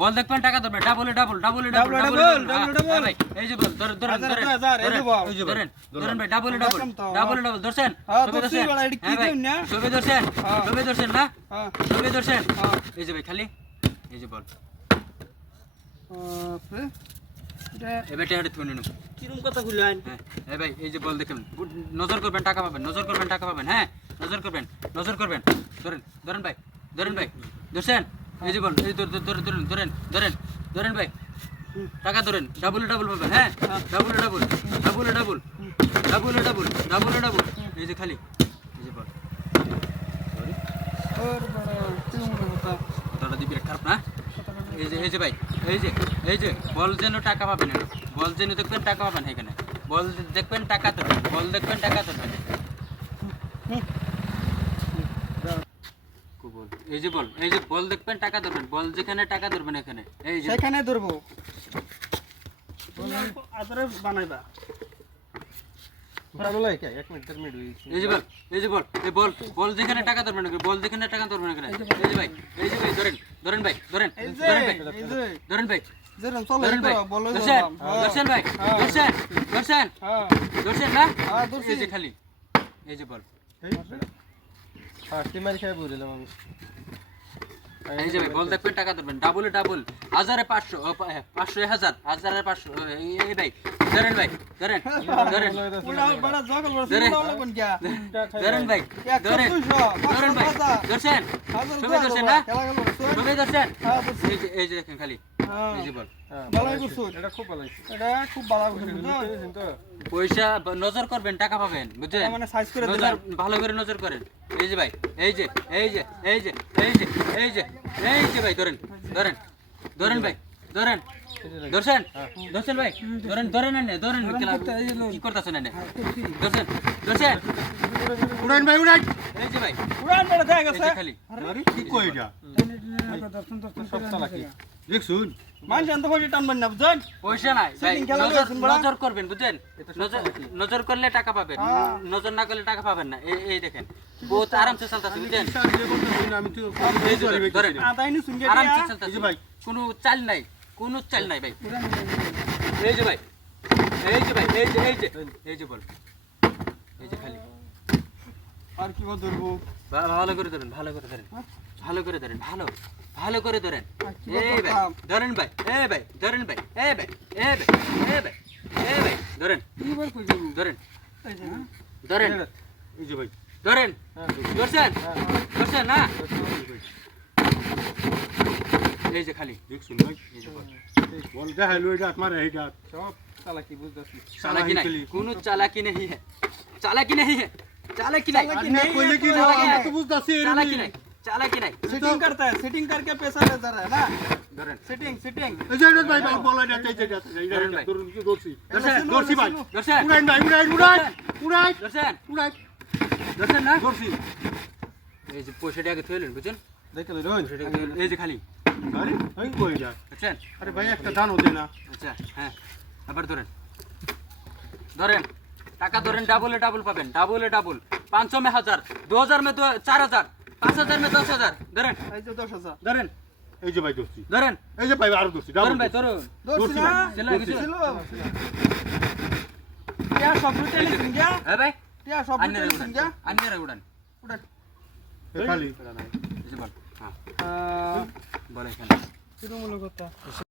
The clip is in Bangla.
বল দেখবেন টাকা ধরবেন ডাবল ভাই এই যে বল ধরেন ভাই ডাবল ধরছেন সবে ধরছেন না সবে ধরছেন এই যে ভাই খালি এই যে বল এবার টেহারে থুনে নেব কিরম কথা কইলেন হ্যাঁ ভাই এই যে বল দেখেন নজর করবেন টাকা পাবেন হ্যাঁ নজর করবেন ধরেন ভাই ধরছেন এই যে বল এই ধরেন ভাই টাকা ধরেন ডাবল পাবেন হ্যাঁ ডাবল এই যে খালি এই যে বল কথাটা দিবি খারাপ না এই যে ভাই এই যে বল যেন টাকা পাবেন বল যেন দেখবেন টাকা পাবেন এখানে বল দেখবেন টাকা ধরবেন এই যে বল দেখবেন টাকা ধরবেন বল যেখানে টাকা ধরবেন এখানে এই যে সেখানে ধরবো আদরে বানাইবা এই যে বল যেখানে টাকা ধরবেন এখানে এই যে ভাই ধরেন ভাই ধরছেন না এই যে খালি এই যে বল এই যে ভাই বল দেখবেন টাকা ধরবেন ডাবল 1500 500 1000 500 এই ভাই ধরেন ভাই ধরেন ভাই ধরছেন সবাই ধরছেন না এই যে দেখেন খালি এই যে বল পয়সা নজর করবেন টাকা পাবেন বুঝছেন ভালো করে নজর করেন এই যে ভাই এই যে ভাই ধরেন ভাই ধরছেন ভাই ধরেন কি করতেছেন এনে ধরছেন উড়ান ভাই উড়ান এই যে ভাই পুরান বড় দেখা গেছে খালি কি কই এটা সব চালাকি দেখছুন মানুষ এত পয়সা টানবেন না বুঝছেন পয়সা নাই ভাই নজর করবেন বুঝছেন নজর করলে টাকা পাবেন নজর না করলে টাকা পাবেন না এই দেখেন বহুত আরামসে চলতেছে বুঝছেন আমি তো ধরেন আদাইনি শুনগে আরামসে চলতেছে এই যে ভাই কোনো চাল নাই ভাই এই যে ভাই এই যে বল এই যে খালি আর কি ধরবো ভালো করে ধরেন ভালো করে ধরেন এই ভাই ধরেন ভাই ধরেন এই যে ভাই ধরছেন না এই যে খালি দেখছুন ভাই এই যে বল দেখাইলো এটা তোমার এইটা সব চালাকি বুঝতাছি চালাকি নাই কোনো চালাকি नहीं है চালাকি নাই কইলে কি না আমি তো বুঝতাছি চালাকি নাই सेटिंग करता है सेटिंग करके पैसा लेता है ना ধরেন এই सेटिंग যে ভাই বল এটা এই যে ধরেন ভাই। দর্শি ভাই ধরছেন উড়ান ভাই উড়ান ধরছেন না দর্শি এই যে পয়সাটা আগে থইলেন বুঝছেন দেখে লই এই যে খালি আরে এই কই যা বুঝছেন আরে ভাই একটা দান হতে না আচ্ছা হ্যাঁ আবার ধরেন টাকা ধরেন ডাবল পাবেন ডাবল 500 में 1000 2000 में 4000 5000 में 10000 ধরেন এই যে 10000 ধরেন এই যে ভাই দর্শি ধরেন এই যে ভাই আরো দর্শি ধরেন ভাই ধরুন দর্শি না ছিল क्या सब रुते नहीं सुन गया হ্যাঁ ভাই क्या सब रुते नहीं सुन गया আন্নারে উড়ান খালি এই যে বল হ্যাঁ বলে এখানে কিরম কথা